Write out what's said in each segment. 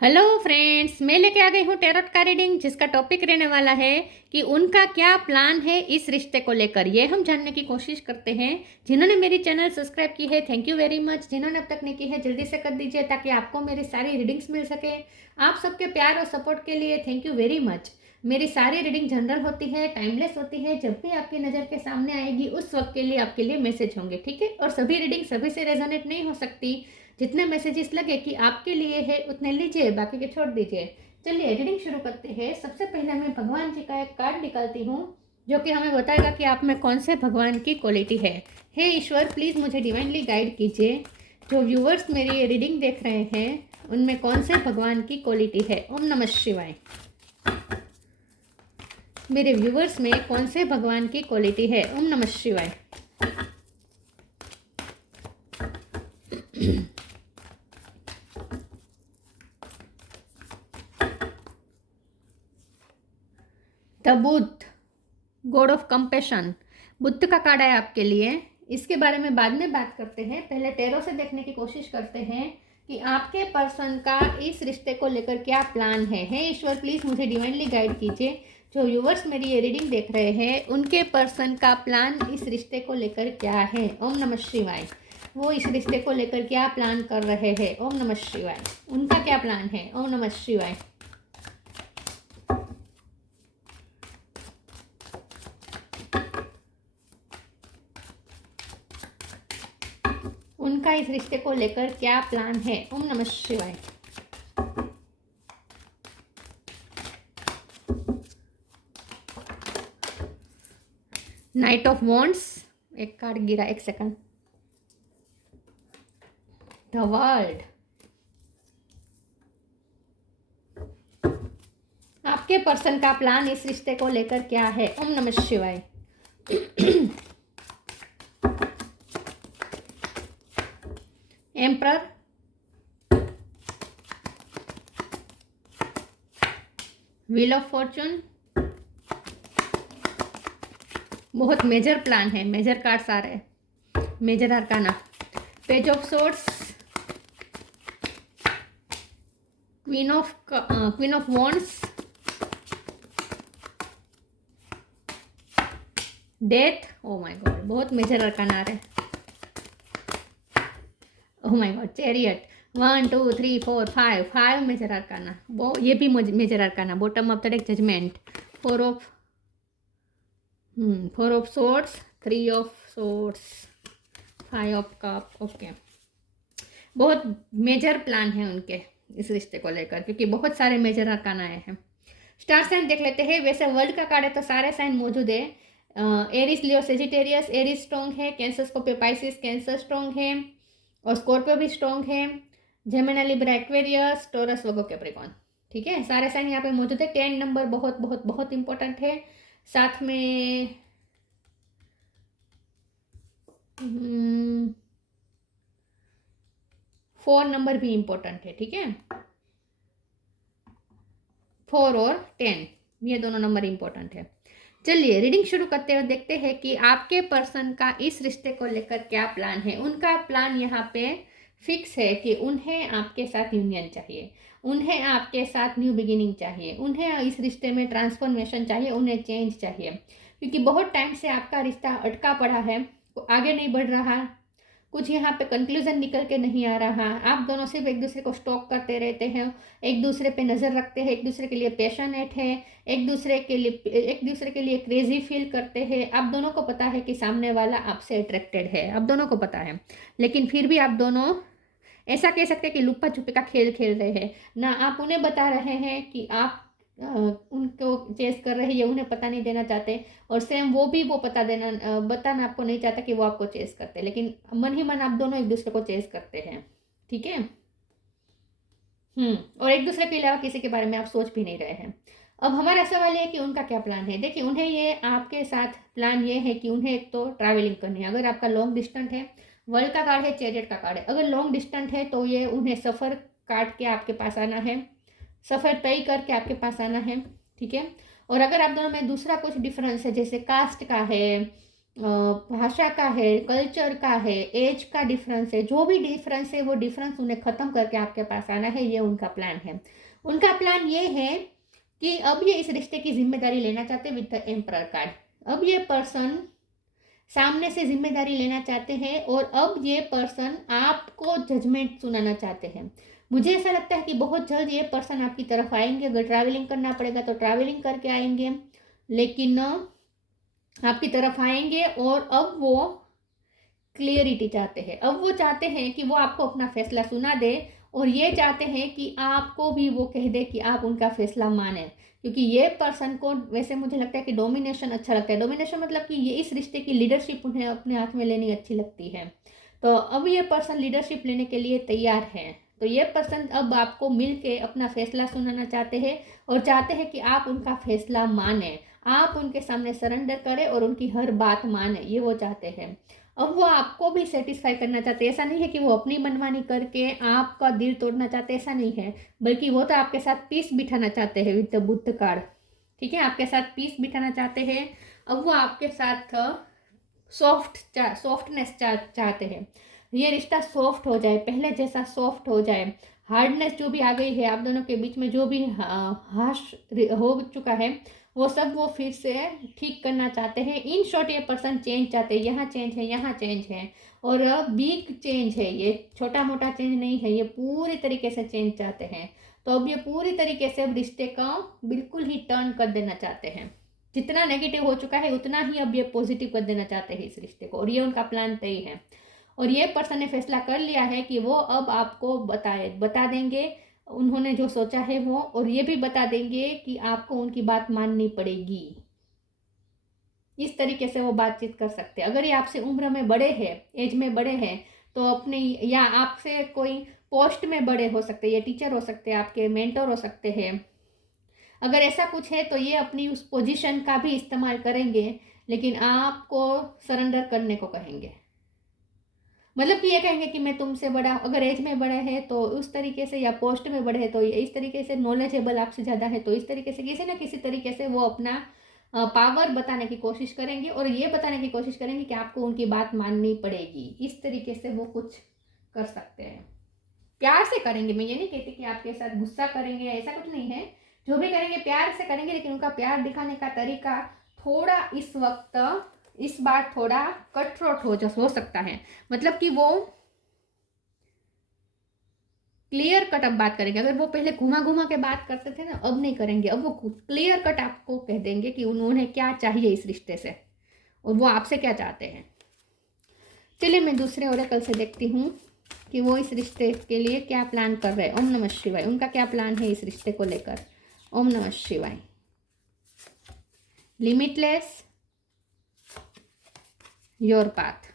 Hello friends, मैं लेके आ गई हूँ टैरोट का रीडिंग, जिसका टॉपिक रहने वाला है कि उनका क्या प्लान है इस रिश्ते को लेकर। ये हम जानने की कोशिश करते हैं। जिन्होंने मेरी चैनल सब्सक्राइब की है, थैंक यू वेरी मच। जिन्होंने अब तक नहीं की है, जल्दी से कर दीजिए ताकि आपको मेरी सारी रीडिंग्स मिल सके। आप सबके प्यार और सपोर्ट के लिए थैंक यू वेरी मच। मेरी सारी रीडिंग जनरल होती है, टाइमलेस होती है। जब भी आपकी नज़र के सामने आएगी उस वक्त के लिए आपके लिए मैसेज होंगे, ठीक है। और सभी रीडिंग सभी से रेजोनेट नहीं हो सकती। जितने मैसेजेस लगे कि आपके लिए है उतने लीजिए, बाकी के छोड़ दीजिए। चलिए रीडिंग शुरू करते हैं। सबसे पहले मैं भगवान जी का एक कार्ड निकालती हूँ, जो कि हमें बताएगा कि आप में कौन से भगवान की क्वालिटी है। हे ईश्वर, प्लीज़ मुझे डिवाइनली गाइड कीजिए। जो व्यूवर्स मेरी ये रीडिंग देख रहे हैं उनमें कौन से भगवान की क्वालिटी है। ओम नमः शिवाय। मेरे व्यूवर्स में कौन से भगवान की क्वालिटी है। ओम नमः शिवाय। The Buddha, God of compassion. Buddha का कार्ड है आपके लिए। इसके बारे में बाद में बात करते हैं। पहले टैरो से देखने की कोशिश करते हैं कि आपके पर्सन का इस रिश्ते को लेकर क्या प्लान है। हे ईश्वर, प्लीज़ मुझे डिवाइनली गाइड कीजिए। जो व्यूवर्स मेरी ये रीडिंग देख रहे हैं उनके पर्सन का प्लान इस रिश्ते को लेकर क्या है। ओम नमः शिवाय। वो इस रिश्ते को लेकर क्या प्लान कर रहे हैं। ओम नमः शिवाय। उनका क्या प्लान है। ओम नमः शिवाय। उनका इस रिश्ते को लेकर क्या प्लान है। ओम नमः शिवाय। नाइट ऑफ वॉन्ड्स, एक कार्ड गिरा, एक सेकंड। The world. आपके पर्सन का प्लान इस रिश्ते को लेकर क्या है। ओम नमः शिवाय। Emperor, wheel of fortune. बहुत मेजर प्लान है, मेजर कार्ड्स आ रहे हैं, major arcana. Page of swords, queen of wands, death. Oh my god, बहुत मेजर अरकाना आ रहे हैं। Oh my god, chariot. 1 2 3 4 5 major arcana. वो ये भी major arcana. Bottom of the deck, judgment. Four of swords, 3 of swords, 5 of cup. Okay, बहुत major plan है उनके इस रिश्ते को लेकर, क्योंकि बहुत सारे मेजर अरकाना आए हैं। स्टार साइन देख लेते हैं। वैसे वर्ल्ड का कार्ड है तो सारे साइन मौजूद है। एरिस, लियो, सेजिटेरियस। एरिस स्ट्रॉन्ग है। Cancer, Scorpio, Pisces. Cancer strong है और स्कॉर्पियो भी स्ट्रॉन्ग है। जेमिनी, लिब्रा, एक्वेरियस, टॉरस, वर्गो, कैप्रिकॉर्न। ठीक है, सारे साइन यहाँ पे मौजूद है। 10 नंबर बहुत बहुत बहुत इंपॉर्टेंट है। साथ में 4 नंबर भी इंपॉर्टेंट है। ठीक है, 4 और 10 ये दोनों नंबर इंपॉर्टेंट है। चलिए रीडिंग शुरू करते हैं और देखते हैं कि आपके पर्सन का इस रिश्ते को लेकर क्या प्लान है। उनका प्लान यहाँ पे फिक्स है कि उन्हें आपके साथ यूनियन चाहिए, उन्हें आपके साथ न्यू बिगिनिंग चाहिए, उन्हें इस रिश्ते में ट्रांसफॉर्मेशन चाहिए, उन्हें चेंज चाहिए। क्योंकि बहुत टाइम से आपका रिश्ता अटका पड़ा है, आगे नहीं बढ़ रहा, कुछ यहाँ पे कंक्लूजन निकल के नहीं आ रहा। आप दोनों सिर्फ एक दूसरे को स्टॉक करते रहते हैं, एक दूसरे पे नज़र रखते हैं, एक दूसरे के लिए पैशनेट है, एक दूसरे के लिए क्रेजी फील करते हैं। आप दोनों को पता है कि सामने वाला आपसे अट्रैक्टेड है, आप दोनों को पता है, लेकिन फिर भी आप दोनों ऐसा कह सकते हैं कि लुप्पा छुपी का खेल खेल रहे हैं ना। आप उन्हें बता रहे हैं कि आप उनको चेस कर रहे हैं, ये उन्हें पता नहीं देना चाहते, और सेम वो भी वो बताना आपको नहीं चाहता कि वो आपको चेस करते हैं, लेकिन मन ही मन आप दोनों एक दूसरे को चेस करते हैं। ठीक है, और एक दूसरे के अलावा किसी के बारे में आप सोच भी नहीं रहे हैं। अब हमारा सवाल ये है कि उनका क्या प्लान है। देखिए, उन्हें ये आपके साथ प्लान ये है कि उन्हें एक तो ट्रैवलिंग करनी है। अगर आपका लॉन्ग डिस्टेंस है, वर्ल्ड का कार्ड है, चैरियट का कार्ड है, अगर लॉन्ग डिस्टेंस है तो ये उन्हें सफ़र काट के आपके पास आना है, सफ़र तय करके आपके पास आना है। ठीक है, और अगर आप दोनों में दूसरा कुछ डिफरेंस है, जैसे कास्ट का है भाषा का है, कल्चर का है, एज का डिफरेंस है, जो भी डिफरेंस है वो डिफरेंस उन्हें ख़त्म करके आपके पास आना है, ये उनका प्लान है। उनका प्लान ये है कि अब ये इस रिश्ते की जिम्मेदारी लेना चाहते हैं विद द एम्परर कार्ड। अब ये पर्सन सामने से जिम्मेदारी लेना चाहते हैं और अब ये पर्सन आपको जजमेंट सुनाना चाहते हैं। मुझे ऐसा लगता है कि बहुत जल्द ये पर्सन आपकी तरफ आएंगे। अगर ट्रैवलिंग करना पड़ेगा तो ट्रैवलिंग करके आएंगे, लेकिन आपकी तरफ आएंगे और अब वो क्लियरिटी चाहते हैं। अब वो चाहते हैं कि वो आपको अपना फैसला सुना दे और ये चाहते हैं कि आपको भी वो कह दे कि आप उनका फैसला माने। क्योंकि ये पर्सन को वैसे मुझे लगता है कि डोमिनेशन अच्छा लगता है। डोमिनेशन मतलब कि ये इस रिश्ते की लीडरशिप उन्हें अपने हाथ में लेनी अच्छी लगती है। तो अब ये पर्सन लीडरशिप लेने के लिए तैयार है। तो ये पर्सन अब आपको मिल के अपना फैसला सुनाना चाहते हैं और चाहते हैं कि आप उनका फैसला माने, आप उनके सामने सरेंडर करें और उनकी हर बात माने, ये वो चाहते हैं। अब वो आपको भी सेटिस्फाई करना चाहते हैं। ऐसा नहीं है कि वो अपनी मनमानी करके आपका दिल तोड़ना चाहते, ऐसा नहीं है, बल्कि वो तो आपके साथ पीस बिठाना चाहते हैं विद द बुद्ध कार्ड। ठीक है, आपके साथ पीस बिठाना चाहते हैं। अब वो आपके साथ सॉफ्टनेस चाहते हैं। ये रिश्ता सॉफ्ट हो जाए, पहले जैसा सॉफ्ट हो जाए। हार्डनेस जो भी आ गई है आप दोनों के बीच में, जो भी हाश हो चुका है, वो सब वो फिर से ठीक करना चाहते हैं। इन शॉर्ट ये पर्सन चेंज चाहते हैं। यहाँ चेंज है, यहाँ चेंज है और बिग चेंज है। ये छोटा मोटा चेंज नहीं है, ये पूरी तरीके से चेंज चाहते हैं। तो अब ये पूरी तरीके से अब रिश्ते का बिल्कुल ही टर्न कर देना चाहते हैं। जितना नेगेटिव हो चुका है उतना ही अब ये पॉजिटिव कर देना चाहते हैं इस रिश्ते को, और ये उनका प्लान तय है। और ये पर्सन ने फैसला कर लिया है कि वो अब आपको बता देंगे उन्होंने जो सोचा है वो, और ये भी बता देंगे कि आपको उनकी बात माननी पड़ेगी। इस तरीके से वो बातचीत कर सकते हैं। अगर ये आपसे उम्र में बड़े हैं, एज में बड़े हैं, तो अपने या आपसे कोई पोस्ट में बड़े हो सकते हैं, ये टीचर हो सकते हैं, आपके मेंटर हो सकते हैं। अगर ऐसा कुछ है तो ये अपनी उस पोजीशन का भी इस्तेमाल करेंगे, लेकिन आपको सरेंडर करने को कहेंगे। मतलब कि ये कहेंगे कि मैं तुमसे बड़ा, अगर एज में बड़े हैं तो उस तरीके से, या पोस्ट में बड़े हैं तो इस तरीके से, नॉलेजेबल आपसे ज़्यादा है तो इस तरीके से, किसी ना किसी तरीके से वो अपना पावर बताने की कोशिश करेंगे और ये बताने की कोशिश करेंगे कि आपको उनकी बात माननी पड़ेगी। इस तरीके से वो कुछ कर सकते हैं। प्यार से करेंगे, मैं ये नहीं कहती कि आपके साथ गुस्सा करेंगे, ऐसा कुछ नहीं है। जो भी करेंगे प्यार से करेंगे, लेकिन उनका प्यार दिखाने का तरीका थोड़ा इस बार थोड़ा कट थ्रोट हो सकता है। मतलब कि वो क्लियर कट अब बात करेंगे। अगर वो पहले घुमा घुमा के बात करते थे ना, अब नहीं करेंगे। अब वो क्लियर कट आपको कह देंगे कि उन्होंने क्या चाहिए इस रिश्ते से और वो आपसे क्या चाहते हैं। चलिए मैं दूसरे ओरेकल से देखती हूँ कि वो इस रिश्ते के लिए क्या प्लान कर रहे हैं। ओम नमः शिवाय। उनका क्या प्लान है इस रिश्ते को लेकर। ओम नमः शिवाय। Limitless, your path.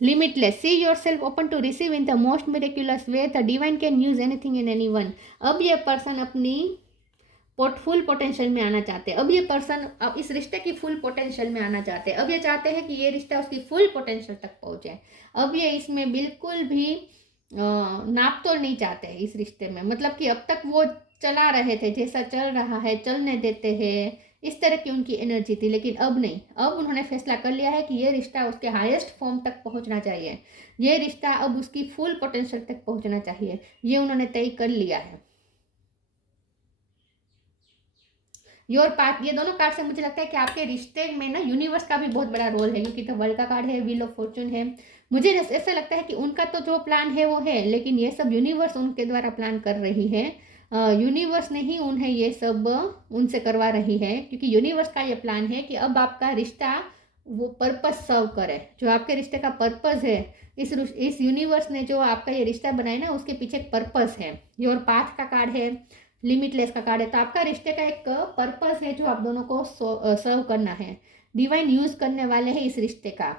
Limitless. See yourself open to receive in the most miraculous way. The divine can use anything and anyone. अब ये पर्सन अपनी फुल पोटेंशियल में आना चाहते हैं। अब ये पर्सन अब इस रिश्ते की फुल पोटेंशियल में आना चाहते हैं। अब ये चाहते हैं कि ये रिश्ता उसकी फुल पोटेंशियल तक पहुंचे। अब ये इसमें बिल्कुल भी नाप तोड़ नहीं चाहते हैं इस रिश्ते में। मतलब कि अब तक वो चला रहे थे, जैसा चल रहा है चलने देते हैं, इस तरह की उनकी एनर्जी थी। लेकिन अब नहीं, अब उन्होंने फैसला कर लिया है कि ये रिश्ता उसके हाईएस्ट फॉर्म तक पहुंचना चाहिए। ये रिश्ता अब उसकी फुल पोटेंशियल तक पहुंचना चाहिए, ये उन्होंने तय कर लिया है। योर पार्ट, ये दोनों कार्ड से मुझे लगता है कि आपके रिश्ते में ना यूनिवर्स का भी बहुत बड़ा रोल है, क्योंकि तो वर्ल्ड का कार्ड है, व्हील ऑफ फॉर्चून है। मुझे ऐसा लगता है कि उनका तो जो प्लान है वो है, लेकिन ये सब यूनिवर्स उनके द्वारा प्लान कर रही है। यूनिवर्स ने ही उन्हें ये सब उनसे करवा रही है, क्योंकि यूनिवर्स का ये प्लान है कि अब आपका रिश्ता वो पर्पस सर्व करे। जो आपके रिश्ते का पर्पस है, इस यूनिवर्स ने जो आपका ये रिश्ता बनाया ना, उसके पीछे एक पर्पस है। योर पाथ का कार्ड है, लिमिटलेस का कार्ड है। तो आपका रिश्ते का एक पर्पस है जो आप दोनों को सर्व करना है। डिवाइन यूज करने वाले हैं इस रिश्ते का।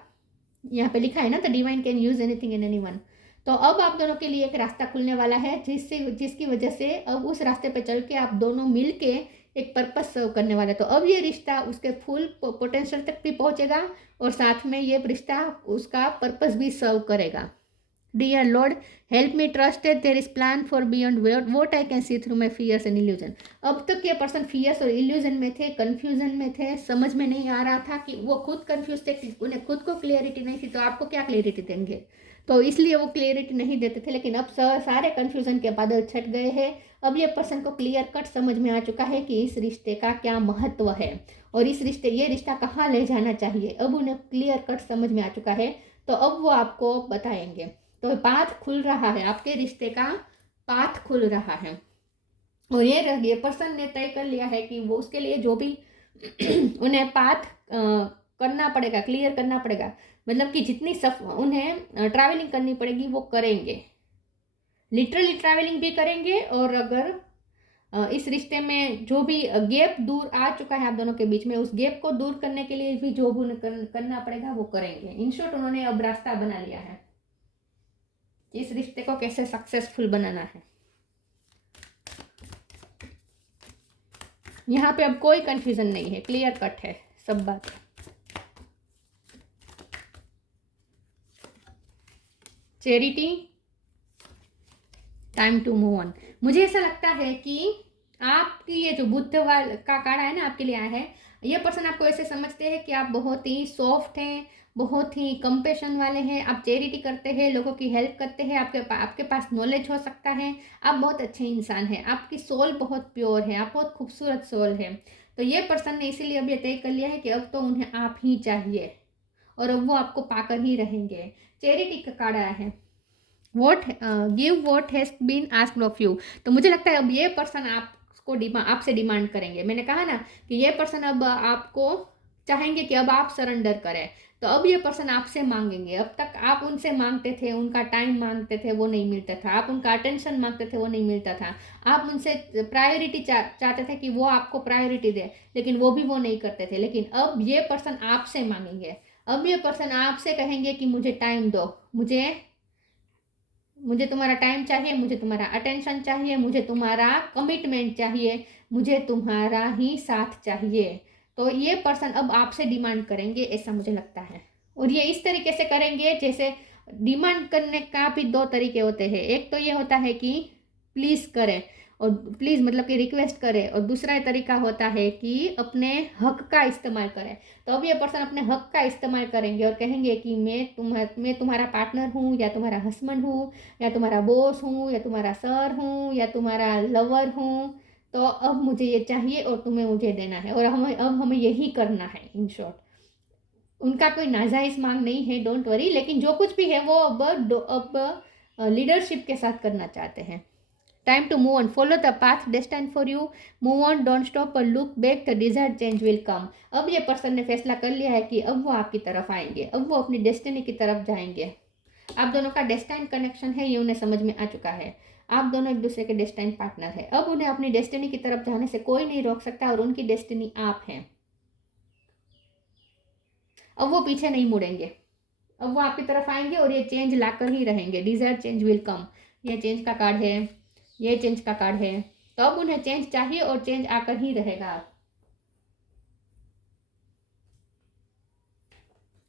यहाँ पे लिखा है ना, तो divine can use anything and anyone. तो अब आप दोनों के लिए एक रास्ता खुलने वाला है, जिसकी वजह से अब उस रास्ते पे चल के आप दोनों मिल के एक पर्पस सर्व करने वाले। तो अब ये रिश्ता उसके फुल पोटेंशियल तक भी पहुंचेगा और साथ में ये रिश्ता उसका पर्पस भी सर्व करेगा। Dear lord help me trusted there is plan for beyond what I can see through my fears and illusion. अब तक ये पर्सन फियर्स और इल्यूजन में थे, कन्फ्यूजन में थे, समझ में नहीं आ रहा था कि वो खुद कन्फ्यूज थे, उन्हें खुद को क्लियरिटी नहीं थी, तो आपको क्या क्लियरिटी देंगे। तो इसलिए वो क्लियरिटी नहीं देते थे, लेकिन अब सारे कन्फ्यूजन के बादल छट गए हैं। अब ये पर्सन को क्लियर कट समझ में आ चुका है कि इस रिश्ते का क्या महत्व है और ये रिश्ता कहाँ ले जाना चाहिए। अब उन्हें क्लियर कट समझ में आ चुका है, तो अब वो आपको बताएंगे। तो पाथ खुल रहा है, आपके रिश्ते का पाथ खुल रहा है। और ये पर्सन ने तय कर लिया है कि वो उसके लिए जो भी उन्हें पाथ करना पड़ेगा, क्लियर करना पड़ेगा, मतलब कि जितनी उन्हें ट्रैवलिंग करनी पड़ेगी वो करेंगे, लिटरली ट्रैवलिंग भी करेंगे। और अगर इस रिश्ते में जो भी गैप दूर आ चुका है आप दोनों के बीच में, उस गैप को दूर करने के लिए भी जो भी करना पड़ेगा वो करेंगे। इन शॉर्ट उन्होंने अब रास्ता बना लिया है इस रिश्ते को कैसे सक्सेसफुल बनाना है। यहाँ पे अब कोई कंफ्यूजन नहीं है, क्लियर कट है सब बात। Charity, time to move on. मुझे ऐसा लगता है कि आपकी ये जो बुद्ध का काढ़ा है ना आपके लिए आया है, ये पर्सन आपको ऐसे समझते हैं कि आप बहुत ही सॉफ्ट हैं, बहुत ही कंपेशन वाले हैं, आप चैरिटी करते हैं, लोगों की हेल्प करते हैं, आपके पास नॉलेज हो सकता है, आप बहुत अच्छे इंसान हैं, आपकी सोल बहुत प्योर है, आप बहुत खूबसूरत सोल है। तो ये पर्सन ने इसीलिए अब ये तय कर लिया है कि अब तो उन्हें आप ही चाहिए और अब वो आपको पाकर ही रहेंगे। चैरिटी का काढ़ा है, what give what has been asked of you. तो मुझे लगता है अब ये पर्सन आपसे डिमांड करेंगे। मैंने कहा ना कि ये पर्सन अब आपको चाहेंगे कि अब आप सरेंडर करें, तो अब ये पर्सन आपसे मांगेंगे। अब तक आप उनसे मांगते थे, उनका टाइम मांगते थे, वो नहीं मिलता था, आप उनका अटेंशन मांगते थे, वो नहीं मिलता था, आप उनसे प्रायोरिटी चाहते थे कि वो आपको प्रायोरिटी दे, लेकिन वो भी वो नहीं करते थे। लेकिन अब ये पर्सन आपसे मांगेंगे, अब ये पर्सन आपसे कहेंगे कि मुझे टाइम दो, मुझे तुम्हारा टाइम चाहिए, मुझे तुम्हारा अटेंशन चाहिए, मुझे तुम्हारा कमिटमेंट चाहिए, मुझे तुम्हारा ही साथ चाहिए। तो ये पर्सन अब आपसे डिमांड करेंगे, ऐसा मुझे लगता है। और ये इस तरीके से करेंगे, जैसे डिमांड करने का भी दो तरीके होते हैं। एक तो ये होता है कि प्लीज़ करें, और प्लीज़ मतलब कि रिक्वेस्ट करे, और दूसरा तरीका होता है कि अपने हक का इस्तेमाल करें। तो अब ये पर्सन अपने हक का इस्तेमाल करेंगे और कहेंगे कि मैं तुम्हारा पार्टनर हूँ, या तुम्हारा हस्बैंड हूँ, या तुम्हारा बॉस हूँ, या तुम्हारा सर हूँ, या तुम्हारा लवर हूँ। तो अब मुझे ये चाहिए और तुम्हें मुझे देना है, और हमें यही करना है। इन शॉर्ट उनका कोई नाजायज़ मांग नहीं है, डोंट वरी, लेकिन जो कुछ भी है वो अब लीडरशिप के साथ करना चाहते हैं। Time to move on, follow the path destined for you, move on, don't stop और look back, the desired change will come. अब ये पर्सन ने फैसला कर लिया है कि अब वो आपकी तरफ आएंगे, अब वो अपनी डेस्टिनी की तरफ जाएंगे। आप दोनों का डेस्टाइन कनेक्शन है, ये उन्हें समझ में आ चुका है। आप दोनों एक दूसरे के डेस्टाइन पार्टनर है। अब उन्हें अपनी डेस्टिनी की तरफ जाने से कोई नहीं रोक सकता, और उनकी डेस्टिनी आप हैं। अब वो पीछे नहीं मुड़ेंगे, अब वो आपकी तरफ आएंगे और ये चेंज लाकर ही रहेंगे। डिजायर चेंज विल कम, ये चेंज का कार्ड है, ये चेंज का कार्ड है। तो अब उन्हें चेंज चाहिए और चेंज आकर ही रहेगा।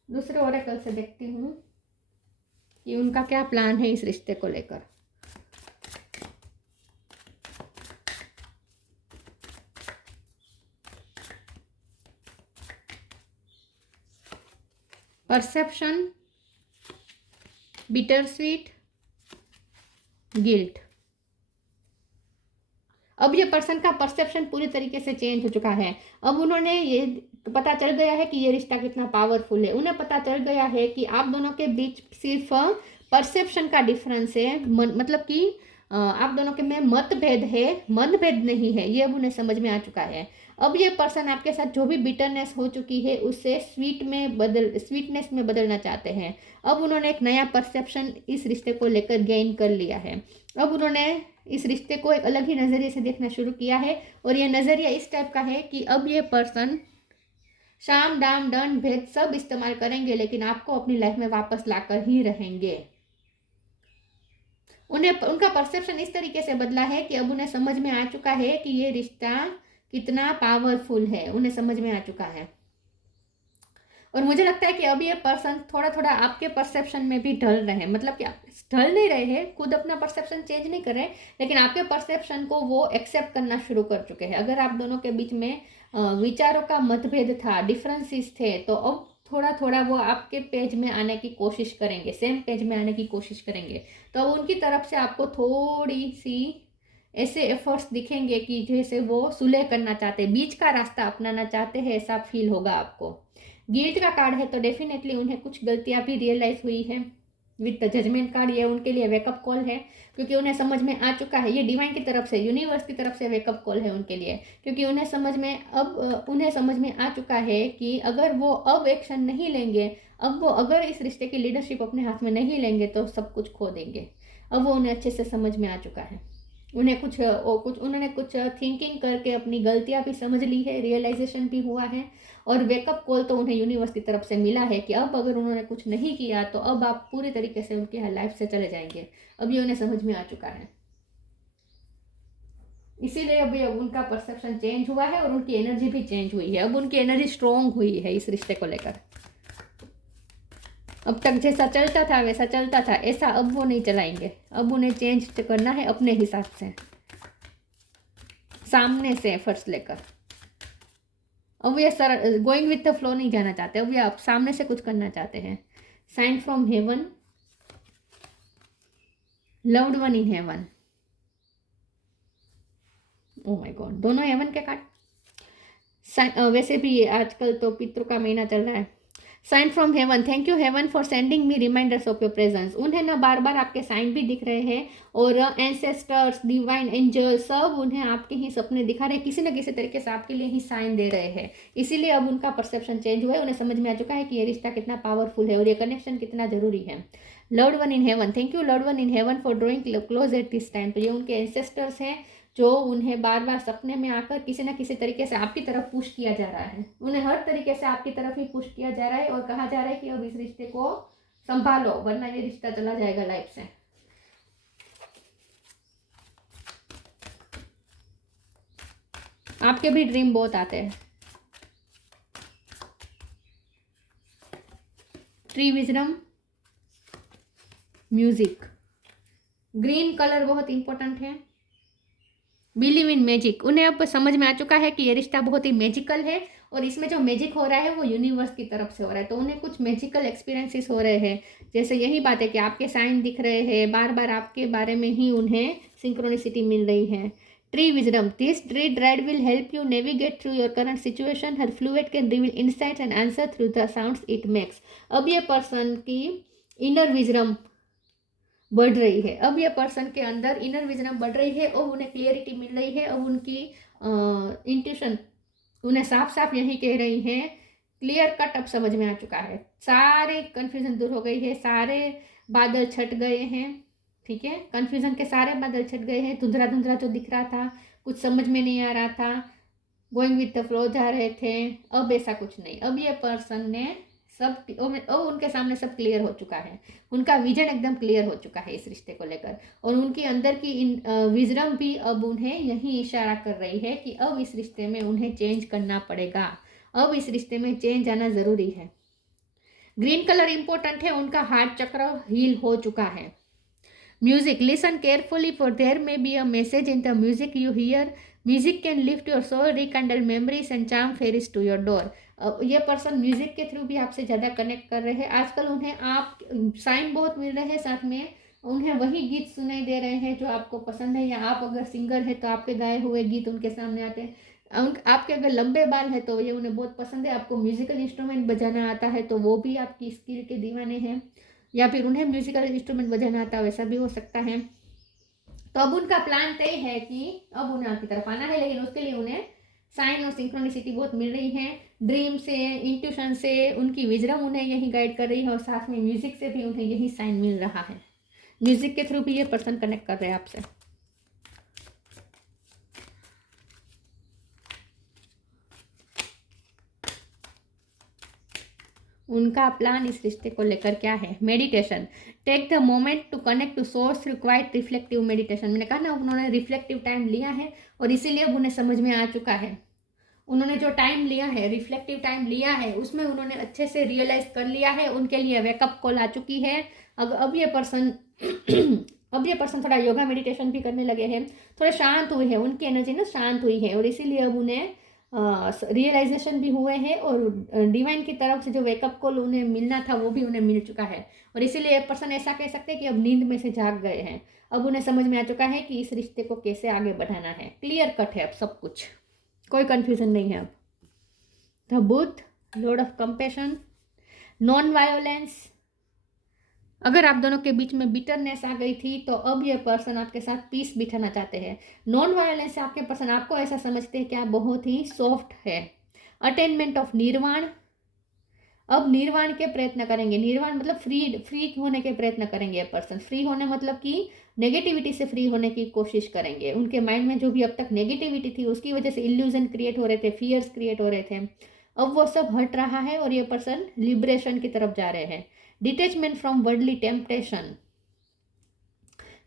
दूसरे ओरेकल से देखती हूँ कि उनका क्या प्लान है इस रिश्ते को लेकर। Perception, bitter sweet, guilt. अब ये पर्सन का परसेप्शन पूरी तरीके से चेंज हो चुका है। अब उन्होंने ये पता चल गया है कि ये रिश्ता कितना पावरफुल है। उन्हें पता चल गया है कि आप दोनों के बीच सिर्फ परसेप्शन का डिफरेंस है, मतलब कि आप दोनों के में मतभेद है, मनभेद नहीं है। ये अब उन्हें समझ में आ चुका है। अब ये पर्सन आपके साथ जो भी बिटरनेस हो चुकी है उसे स्वीटनेस में बदलना चाहते हैं। अब उन्होंने एक नया परसेप्शन इस रिश्ते को लेकर गेन कर लिया है। अब उन्होंने इस रिश्ते को एक अलग ही नज़रिए से देखना शुरू किया है, और ये नज़रिया इस टाइप का है कि अब ये पर्सन शाम दाम दंड भेद सब इस्तेमाल करेंगे, लेकिन आपको अपनी लाइफ में वापस लाकर ही रहेंगे। उन्हें उनका परसेप्शन इस तरीके से बदला है कि अब उन्हें समझ में आ चुका है कि ये रिश्ता कितना पावरफुल है, उन्हें समझ में आ चुका है। और मुझे लगता है कि अब ये पर्सन थोड़ा थोड़ा आपके परसेप्शन में भी ढल रहे हैं, मतलब कि आप ढल नहीं रहे हैं, खुद अपना परसेप्शन चेंज नहीं कर रहे, लेकिन आपके परसेप्शन को वो एक्सेप्ट करना शुरू कर चुके हैं। अगर आप दोनों के बीच में विचारों का मतभेद था, डिफरेंसेस थे, तो अब थोड़ा थोड़ा वो आपके पेज में आने की कोशिश करेंगे, सेम पेज में आने की कोशिश करेंगे। तो अब उनकी तरफ से आपको थोड़ी सी ऐसे एफर्ट्स दिखेंगे कि जैसे वो सुलह करना चाहते हैं, बीच का रास्ता अपनाना चाहते हैं, ऐसा फील होगा आपको। गिल्ट का कार्ड है तो डेफिनेटली उन्हें कुछ गलतियां भी रियलाइज हुई है। विद द जजमेंट कार्ड ये उनके लिए वेकअप कॉल है, क्योंकि उन्हें समझ में आ चुका है, ये डिवाइन की तरफ से, यूनिवर्स की तरफ से वेकअप कॉल है उनके लिए, क्योंकि उन्हें समझ में आ चुका है कि अगर वो अब एक्शन नहीं लेंगे, अब वो अगर इस रिश्ते की लीडरशिप अपने हाथ में नहीं लेंगे तो सब कुछ खो देंगे। अब वो उन्हें अच्छे से समझ में आ चुका है। उन्होंने कुछ थिंकिंग करके अपनी गलतियां भी समझ ली है, रियलाइजेशन भी हुआ है, और वेकअप कॉल तो उन्हें यूनिवर्स की तरफ से मिला है कि अब अगर उन्होंने कुछ नहीं किया तो अब आप पूरी तरीके से उनकी लाइफ से चले जाएंगे। अब ये उन्हें समझ में आ चुका है, इसीलिए अभी अब उनका परसेप्शन चेंज हुआ है और उनकी एनर्जी भी चेंज हुई है। अब उनकी एनर्जी स्ट्रॉन्ग हुई है इस रिश्ते को लेकर। अब तक जैसा चलता था वैसा चलता था, ऐसा अब वो नहीं चलाएंगे। अब उन्हें चेंज करना है अपने हिसाब से, सामने से एफर्ट्स लेकर। अब ये sir going with the flow नहीं जाना चाहते, अब ये आप सामने से कुछ करना चाहते हैं। Sign from heaven, loved one in heaven. Oh my god, दोनों हेवन के कार्ड। वैसे भी ये आजकल तो पितरों का महीना चल रहा है। Sign from heaven, thank you heaven for sending me reminders of your presence. उन्हें ना बार बार आपके साइन भी दिख रहे हैं, और एंसेस्टर्स, डिवाइन एंजल, सब उन्हें आपके ही सपने दिखा रहे हैं, किसी न किसी तरीके से आपके लिए ही साइन दे रहे हैं। इसीलिए अब उनका परसेप्शन चेंज हुआ है, उन्हें समझ में आ चुका है कि ये रिश्ता कितना पावरफुल है और ये कनेक्शन कितना जरूरी है। Loved one in haven, thank you loved one in haven for drawing close at this time. तो ये उनके एंसेस्टर्स हैं जो उन्हें बार बार सपने में आकर किसी न किसी तरीके से आपकी तरफ पुश किया जा रहा है। उन्हें हर तरीके से आपकी तरफ ही पुश किया जा रहा है और कहा जा रहा है कि अब इस रिश्ते को संभालो, वरना ये रिश्ता चला जाएगा लाइफ से। आपके भी ड्रीम बहुत आते हैं। Tree wisdom, music, green colour बहुत इंपॉर्टेंट है। बिलीव इन मैजिक, उन्हें अब समझ में आ चुका है कि ये रिश्ता बहुत ही मैजिकल है, और इसमें जो मैजिक हो रहा है वो यूनिवर्स की तरफ से हो रहा है। तो उन्हें कुछ मैजिकल एक्सपीरियंसेस हो रहे हैं, जैसे यही बात है कि आपके साइन दिख रहे हैं, बार बार आपके बारे में ही उन्हें सिंक्रोनिसिटी मिल रही है। Tree wisdom, this tree dried will help you navigate through your current situation, her fluid can reveal insights and answer through the sounds it makes. अब ये पर्सन की इनर विजडम बढ़ रही है, अब ये पर्सन के अंदर इनर विजडम बढ़ रही है, और उन्हें क्लियरिटी मिल रही है। अब उनकी इंट्यूशन उन्हें साफ साफ यही कह रही है, क्लियर कट अब समझ में आ चुका है, सारे कन्फ्यूजन दूर हो गई है, सारे बादल छट गए हैं। ठीक है, कन्फ्यूजन के सारे बादल छट गए हैं, धुंधला धुंधला जो दिख रहा था, कुछ समझ में नहीं आ रहा था, गोइंग विथ द फ्लो जा रहे थे, अब ऐसा कुछ नहीं। अब ये पर्सन ने सब, अब उनके सामने सब क्लियर हो चुका है, उनका विजन एकदम क्लियर हो चुका है इस रिश्ते को लेकर, और उनकी अंदर की विजडम भी अब उन्हें यही इशारा कर रही है कि अब इस रिश्ते में उन्हें चेंज करना पड़ेगा, अब इस रिश्ते में चेंज आना ज़रूरी है। ग्रीन कलर इंपॉर्टेंट है, उनका हार्ट चक्र हील हो चुका है। Music, listen carefully for there may be a message in the music you hear, music can lift your soul, rekindle memories and charm fairies to your door. ये person music के through भी आपसे ज़्यादा connect कर रहे हैं। आजकल उन्हें आप साइन बहुत मिल रहे हैं, साथ में उन्हें वही गीत सुनाई दे रहे हैं जो आपको पसंद है, या आप अगर सिंगर है तो आपके गाए हुए गीत उनके सामने आते हैं। आपके अगर लंबे बाल है तो ये उन्हें बहुत पसंद है, आपको म्यूजिकल इंस्ट्रूमेंट बजाना आता है तो वो भी आपकी स्किल के दीवाने हैं, या फिर उन्हें म्यूजिकल इंस्ट्रूमेंट बजाना आता है, वैसा भी हो सकता है। तो अब उनका प्लान तय है कि अब उन्हें आपकी तरफ आना है, लेकिन उसके लिए उन्हें साइन और सिंक्रोनिसिटी बहुत मिल रही है, ड्रीम से, इंट्यूशन से, उनकी विजडम उन्हें यही गाइड कर रही है, और साथ में म्यूजिक से भी उन्हें यही साइन मिल रहा है। म्यूजिक के थ्रू भी ये पर्सन कनेक्ट कर रहे हैं आपसे। उनका प्लान इस रिश्ते को लेकर क्या है? Meditation, take the moment to connect to source through quiet reflective meditation. मैंने कहा ना, उन्होंने रिफ्लेक्टिव टाइम लिया है और इसीलिए अब उन्हें समझ में आ चुका है। उन्होंने जो टाइम लिया है, रिफ्लेक्टिव टाइम लिया है, उसमें उन्होंने अच्छे से रियलाइज कर लिया है, उनके लिए वेकअप कॉल आ चुकी है। अब ये पर्सन अब ये पर्सन थोड़ा योगा मेडिटेशन भी करने लगे हैं, थोड़े शांत हुए हैं, उनकी एनर्जी ना शांत हुई है, और इसीलिए अब उन्हें रियलाइजेशन भी हुए हैं, और डिवाइन की तरफ से जो वेकअप कॉल उन्हें मिलना था वो भी उन्हें मिल चुका है। और इसीलिए एक पर्सन ऐसा कह सकते हैं कि अब नींद में से जाग गए हैं, अब उन्हें समझ में आ चुका है कि इस रिश्ते को कैसे आगे बढ़ाना है। क्लियर कट है अब सब कुछ, कोई कन्फ्यूजन नहीं है अब। The Buddha, Lord of compassion, non violence. अगर आप दोनों के बीच में बिटरनेस आ गई थी तो अब ये पर्सन आपके साथ पीस बिठाना चाहते हैं। नॉन वायलेंस से आपके पर्सन आपको ऐसा समझते हैं कि आप बहुत ही सॉफ्ट है। अटेनमेंट ऑफ निर्वाण, अब निर्वाण के प्रयत्न करेंगे। निर्वाण मतलब फ्री होने के प्रयत्न करेंगे पर्सन। फ्री होने मतलब कि नेगेटिविटी से फ्री होने की कोशिश करेंगे। उनके माइंड में जो भी अब तक नेगेटिविटी थी उसकी वजह से इल्यूजन क्रिएट हो रहे थे, फियर्स क्रिएट हो रहे थे, अब वो सब हट रहा है और ये पर्सन लिबरेशन की तरफ जा रहे हैं। डिटेचमेंट फ्रॉम वर्ल्डली टेम्पटेशन,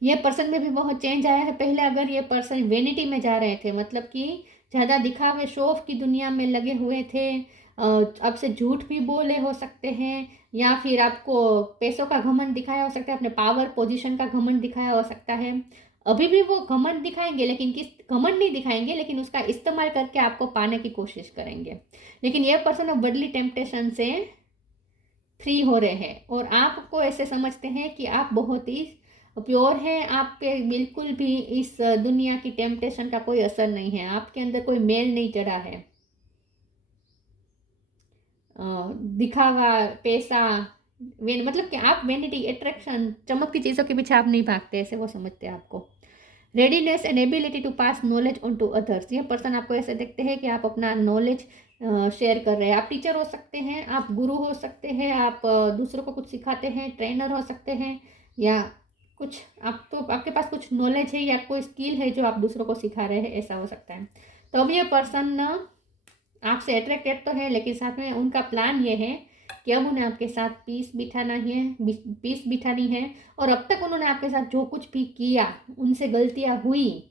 ये पर्सन में भी बहुत चेंज आया है। पहले अगर ये पर्सन वेनिटी में जा रहे थे, मतलब कि ज़्यादा दिखावे शो ऑफ की दुनिया में लगे हुए थे, आपसे झूठ भी बोले हो सकते हैं, या फिर आपको पैसों का घमंड दिखाया हो सकता है, अपने पावर पोजीशन का घमंड दिखाया हो सकता है। अभी भी वो घमंड दिखाएंगे, लेकिन किस घमंड नहीं दिखाएंगे, लेकिन उसका इस्तेमाल करके आपको पाने की कोशिश करेंगे। लेकिन ये पर्सन अब वर्ल्डली टेम्पटेशन से फ्री हो रहे हैं और आपको ऐसे समझते हैं कि आप बहुत ही प्योर हैं, आप पे बिल्कुल भी इस दुनिया की टेम्पटेशन का कोई असर नहीं है, आपके अंदर कोई मेल नहीं चढ़ा है। दिखावा, पैसा, मतलब कि आप वेनिटी, अट्रैक्शन, चमकती चीज़ों के पीछे आप नहीं भागते, ऐसे वो समझते हैं आपको। Readiness and ability to pass knowledge on to others, ये पर्सन आपको ऐसे देखते हैं कि आप अपना नॉलेज शेयर कर रहे हैं। आप टीचर हो सकते हैं, आप गुरु हो सकते हैं, आप दूसरों को कुछ सिखाते हैं, ट्रेनर हो सकते हैं, या कुछ आप तो आपके पास कुछ नॉलेज है या कोई स्किल है जो आप दूसरों को सिखा रहे हैं, ऐसा हो सकता है। तो अब ये पर्सन आपसे अट्रैक्टेड तो है, लेकिन साथ में उनका प्लान ये है कि अब उन्हें आपके साथ पीस बिठानी है। और अब तक उन्होंने आपके साथ जो कुछ भी किया, उनसे गलतियां हुई,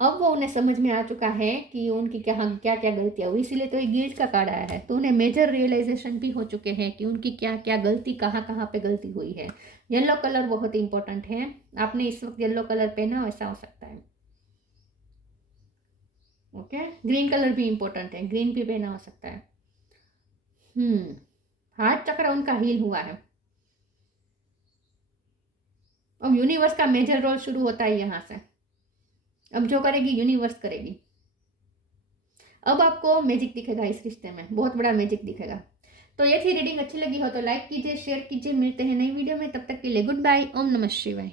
अब वो उन्हें समझ में आ चुका है कि उनकी क्या क्या गलतियां हुई, इसीलिए तो ये गिल्ट का कार्ड आया है। तो उन्हें मेजर रियलाइजेशन भी हो चुके हैं कि उनकी क्या क्या गलती, कहाँ पे गलती हुई है। येलो कलर बहुत इंपॉर्टेंट है, आपने इस वक्त येलो कलर पहना ऐसा हो सकता है। ओके, ग्रीन कलर भी इंपॉर्टेंट है, ग्रीन भी पहना हो सकता है। हार्ट चक्र उनका हील हुआ है। अब यूनिवर्स का मेजर रोल शुरू होता है यहाँ से। अब जो करेगी यूनिवर्स करेगी। अब आपको मैजिक दिखेगा इस रिश्ते में, बहुत बड़ा मैजिक दिखेगा। तो ये थी रीडिंग, अच्छी लगी हो तो लाइक कीजिए, शेयर कीजिए। मिलते हैं नई वीडियो में, तब तक के लिए गुड बाय। ओम नमः शिवाय।